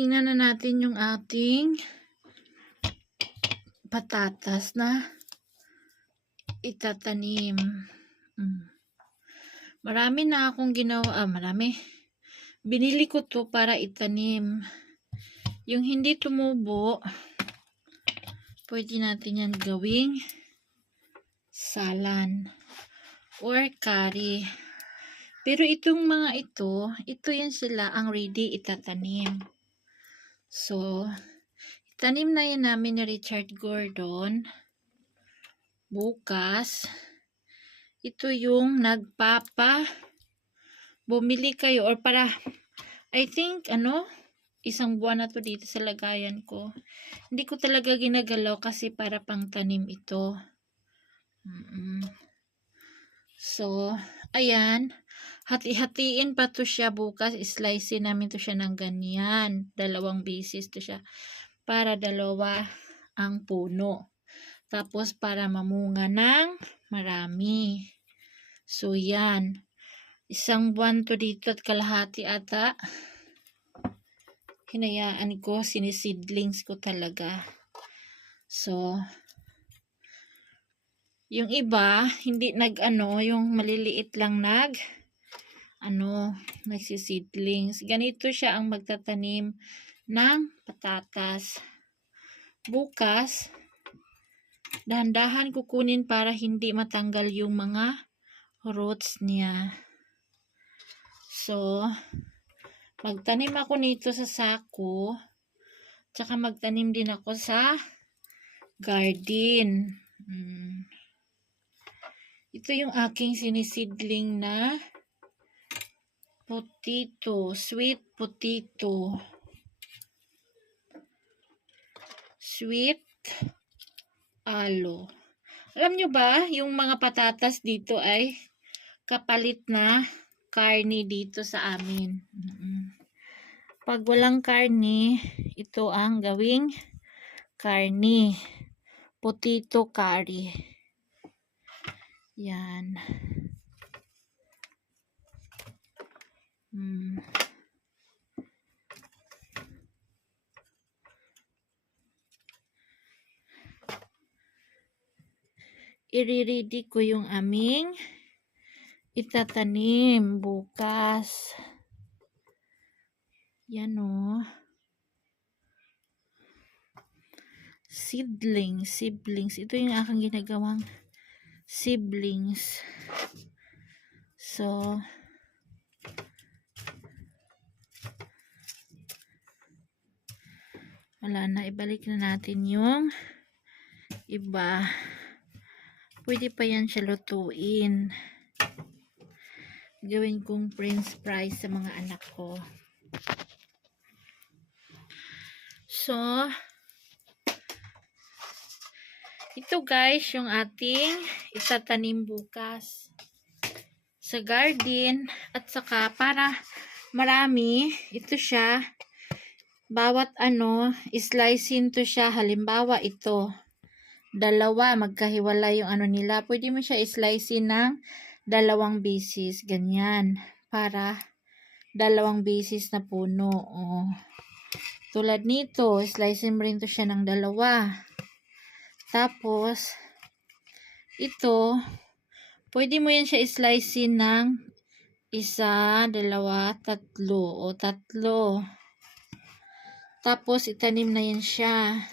tingnan na natin yung ating patatas na itatanim. Marami na akong ginawa. Marami. Binili ko to para itanim. Yung hindi tumubo, pwede natin yan gawing salan or curry. Pero itong mga ito yan sila ang ready itatanim. So, itanim na yan namin ni Richard Gordon. Bukas, ito yung bumili kayo or para, I think, isang buwan na to dito sa lagayan ko. Hindi ko talaga ginagalaw kasi para pang tanim ito. So, ayan. Hati-hatiin pa to siya bukas. Slice namin to siya ng ganyan. 2 beses to siya. Para 2 ang puno. Tapos, para mamunga ng marami. So, yan. Isang buwan to dito at kalahati ata. Hinayaan ko, siniseedlings ko talaga. So, yung iba, hindi yung maliliit lang nagsiseedlings. Ganito siya ang magtatanim ng patatas. Bukas, dahan-dahan kukunin para hindi matanggal yung mga roots niya. So, magtanim ako nito sa sako. Tsaka magtanim din ako sa garden. Ito yung aking sinisidling na potato. Sweet potato. Sweet alo. Alam nyo ba, yung mga patatas dito ay kapalit na karne dito sa amin. Pag walang karne, ito ang gawing karne. Potato curry. Yan. I-ready ko yung aming itatanim bukas. Yan o. Siblings. Ito yung aking ginagawang siblings. So, wala na. Ibalik na natin yung iba. Pwede pa yan siya lutuin. Gawin kong french fries sa mga anak ko. So, ito guys, yung ating itatanim bukas sa garden. At saka para marami, ito siya, bawat slicein to siya. Halimbawa ito, 2, magkahiwala yung nila. Pwede mo siya slicein ng 2 beses. Ganyan. Para 2 beses na puno. Tulad nito, slicein mo rin to siya ng 2. Tapos, ito, pwede mo yan siya slicein ng 1, 2, 3. O 3. Tapos, itanim na yan siya.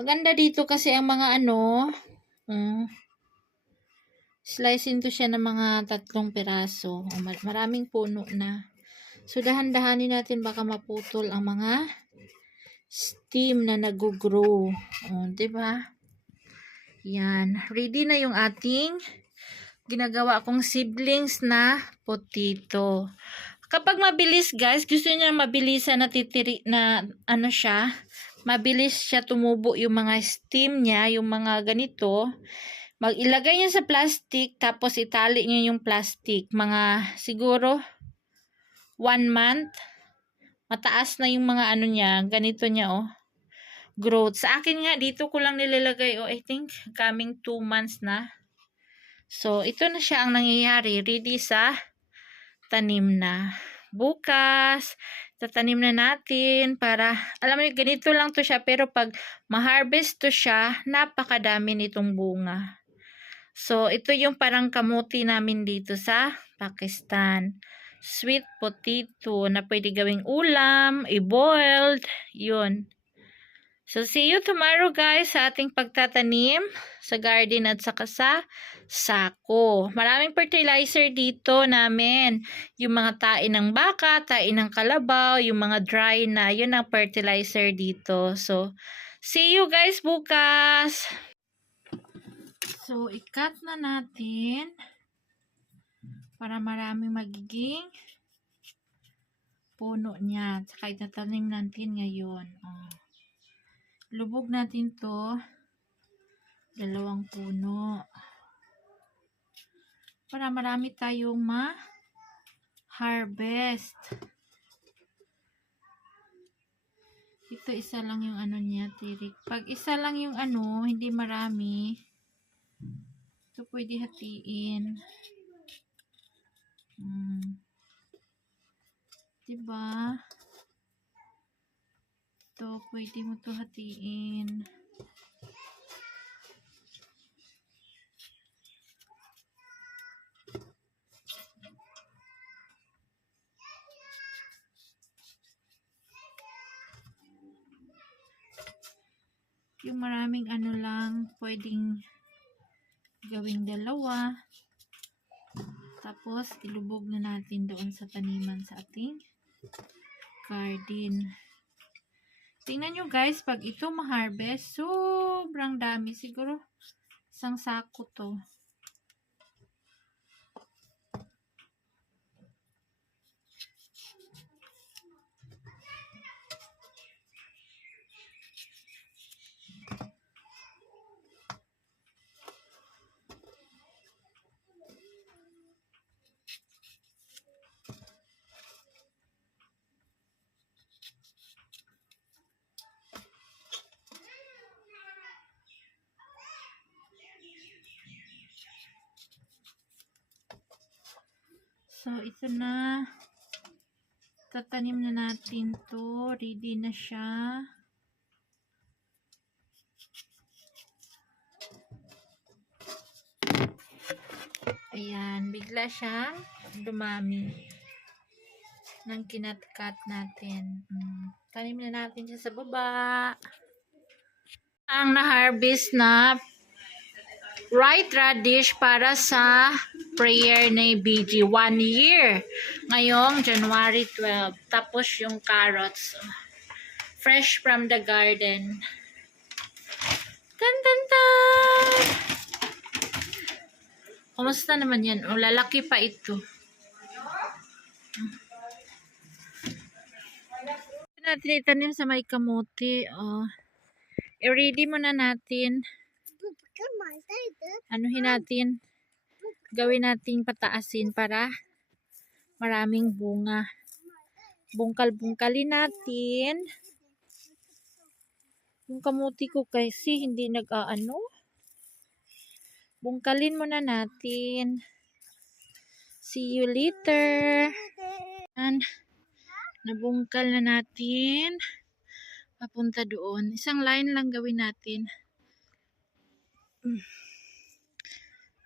Maganda dito kasi ang mga slicein to siya ng mga 3 piraso. Maraming puno na. So, dahan-dahanin natin baka maputol ang mga stem na nag-grow. Diba? Yan. Ready na yung ating ginagawa kong siblings na potato. Kapag mabilis guys, gusto niya mabilisan na siya, mabilis siya tumubo yung mga stem niya, yung mga ganito, ilagay niya sa plastic, tapos itali niya yung plastic. Mga siguro 1 month, mataas na yung mga niya, ganito niya growth. Sa akin nga, dito ko lang nilalagay, I think, coming 2 months na. So, ito na siya ang nangyayari, ready sa tanim na. bukas, tatanim na natin para, alam mo, ganito lang to siya, pero pag ma-harvest to siya, napakadami nitong bunga. So, ito yung parang kamuti namin dito sa Pakistan. Sweet potato na pwede gawing ulam, i-boiled, yun. So, see you tomorrow guys sa ating pagtatanim sa garden at saka sa sako. Maraming fertilizer dito namin. Yung mga tain ng baka, tain ng kalabaw, yung mga dry na, yun ang fertilizer dito. So, see you guys bukas! So, i-cut na natin para marami magiging puno niya. Tsaka itatanim natin ngayon. Oh. Lubog natin to 2 puno para marami tayong ma-harvest. Ito isa lang yung ano niya, tirik. Pag isa lang yung ano, hindi marami, ito pwede hatiin. Diba? Ito pwede mo to hatiin. Yung maraming ano lang, pwedeng gawing 2. Tapos, ilubog na natin doon sa taniman sa ating garden. Tingnan nyo guys, pag ito ma-harvest, sobrang dami. Siguro, 1 sako to. So, ito na. Tatanim na natin to. Ready na siya. Ayan. Bigla siyang dumami ng kinat-cut natin. Tanim na natin siya sa baba. Ang na-harvest na white radish para sa prayer ni BG. 1 year. Ngayong January 12. Tapos yung carrots. Fresh from the garden. Tan tan tan! Kumusta naman yan? O, lalaki pa ito. Natin itanim sa may kamote. O, i-ready muna natin. Anuhin natin. Gawin nating pataasin para maraming bunga. Bungkal-bungkalin natin. Yung kamuti ko kasi hindi nag-aano. Bungkalin muna natin. See you later. And, nabungkal na natin. Papunta doon. Isang line lang gawin natin.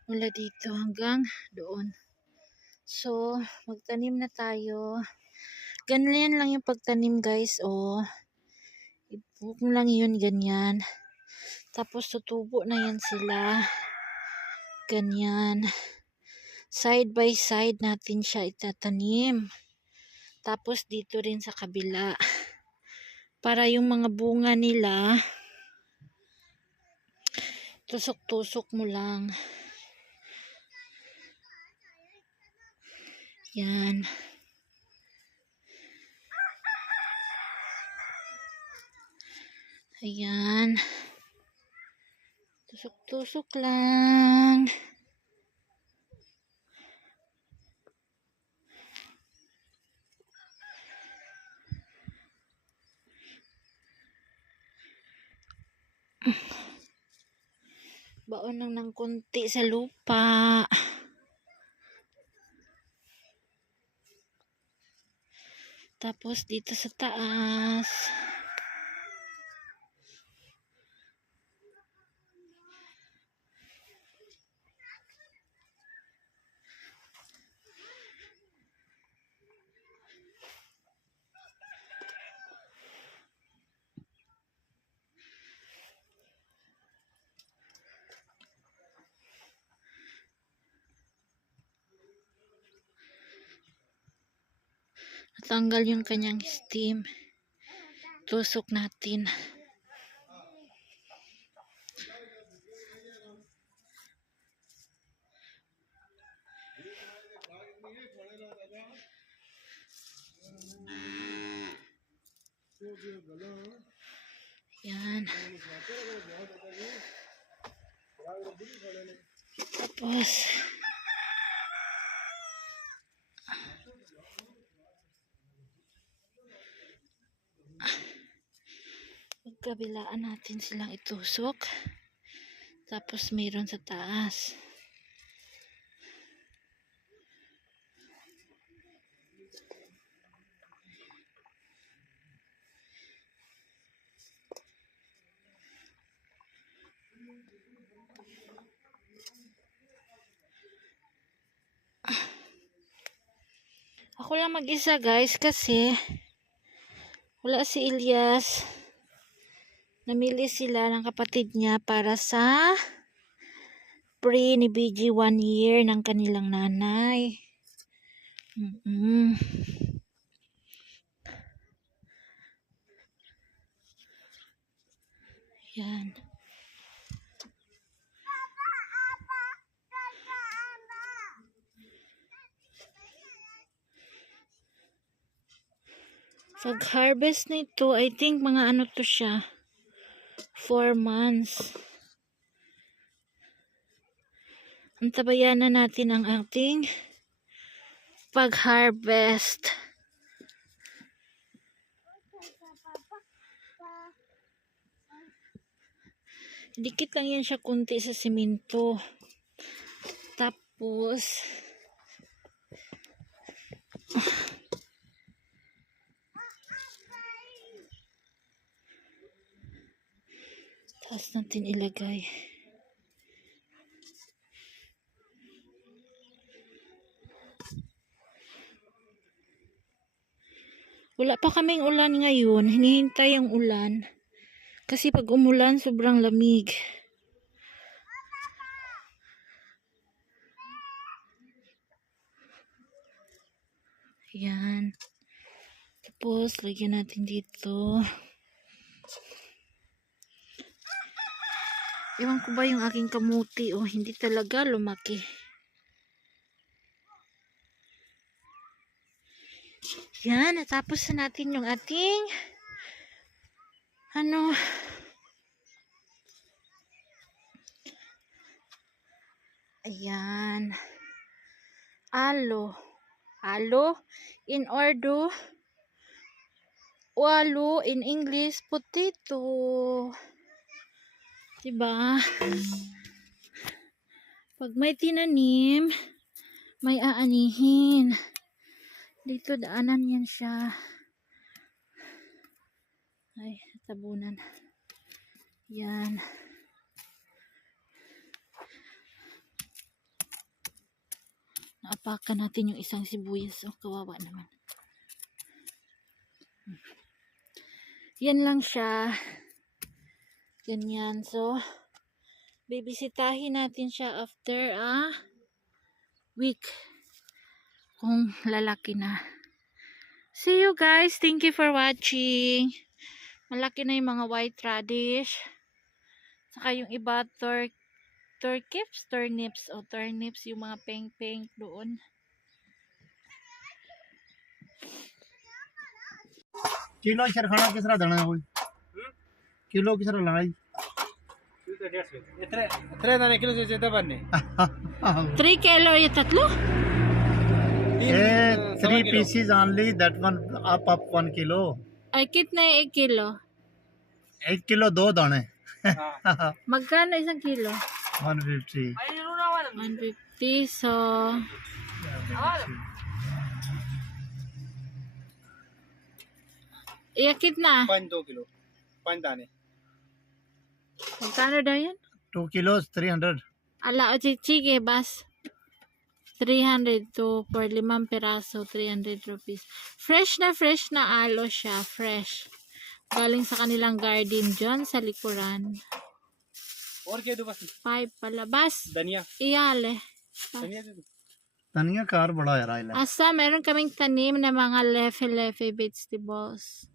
Mula dito hanggang doon. So, magtanim na tayo. Ganyan lang yung pagtanim guys. O, ibuhok mo lang yun ganyan. Tapos tutubo na yan sila. Ganyan. Side by side natin siya itatanim. Tapos dito rin sa kabila. Para yung mga bunga nila, tusok-tusok mo lang. Yan. Ayan. Tusok-tusok lang. Baon lang ng konti sa lupa. Tapos dito sa taas. Natanggal yung kanyang steam. Tusok natin. Yan. Tapos magkabilaan natin silang itusok. Tapos mayroon sa taas. Ako lang mag-isa guys kasi wala si Ilyas. Namili sila ng kapatid niya para sa pre ni BG 1 year ng kanilang nanay. Yan. Pag-harvest nito, I think mga ano to siya, 4 months. Antabayan na natin ang ating pag-harvest. Dikit lang yan siya kunti sa simento. Tapos natin ilagay. Wala pa kaming ulan ngayon. Hinihintay ang ulan. Kasi pag umulan, sobrang lamig. Yan. Tapos, lagyan natin dito. Ewan ko ba yung aking kamuti, hindi talaga lumaki. Yan, natapos na natin yung ating ayan. Alo in Urdu. Walo in English, potato. Diba? Pag may tinanim, may aanihin. Dito daanan yan siya. Ay, tabunan. Yan. Naapakan natin yung isang sibuyas. Kawawa naman. Yan lang siya. Ganyan. So, bibisitahin natin siya after a week. Kung lalaki na. See you guys. Thank you for watching. Malaki na yung mga white radish. Saka yung iba turnips yung mga pink doon. Kilo sir खाना किस तरह देना है कोई किलो किस तरह लाना है इतने दाने किलो से ज्यादा बनने 3 kilo ये tatlo? ये 3 pieces only that one up 1 kilo Ay, kitna 1 kilo? 1 kilo 2 दाने Magkano isang kilo? 150 150. So, Iakit na. 5 किलो 5 दाने Magkano daw yan? 2 kilos 300. Ala, o sige, bas. 300 to for 5 piraso, 300 rupees. Fresh na alo siya, fresh. Galing sa kanilang garden dyan sa likuran. और क्या दो बस 5 pala, bas. धनिया Iyale. धनिया दे दो धनिया कार बड़ा यार आइला Asa, meron kaming tanim na mga lefe-lefe vegetables.